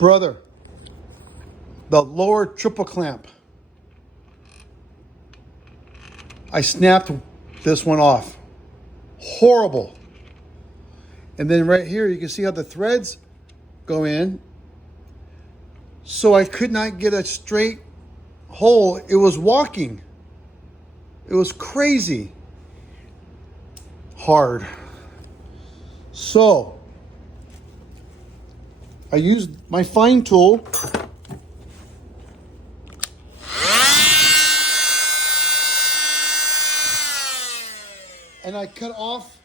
Brother, the lower triple clamp. I snapped this one off. Horrible. And then right here, you can see how the threads go in. So I could not get a straight hole. It was walking. It was crazy hard. So I used my fine tool. And I cut off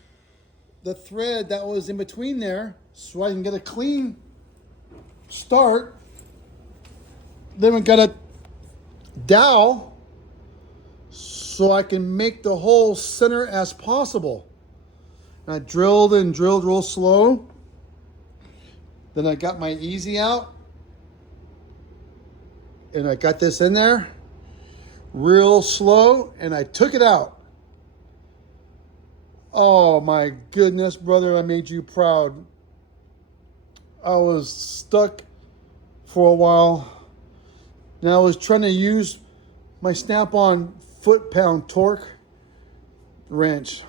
the thread that was in between there so I can get a clean start. Then we got a dowel so I can make the hole center as possible. And I drilled and drilled real slow. Then I got my easy out. And I got this in there real slow and I took it out. Oh my goodness, brother, I made you proud. I was stuck for a while. Now I was trying to use my snap-on foot-pound torque wrench.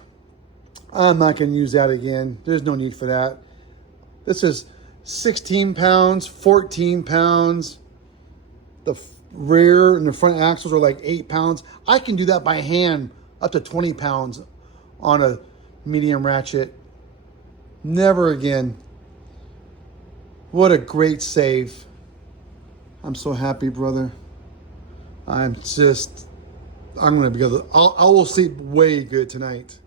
I'm not going to use that again. There's no need for that. This is 16 pounds, 14 pounds. The rear and the front axles are like 8 pounds. I can do that by hand up to 20 pounds on a medium ratchet. Never again. What a great save. I'm so happy, brother. I'm going to be able to, I will sleep way good tonight.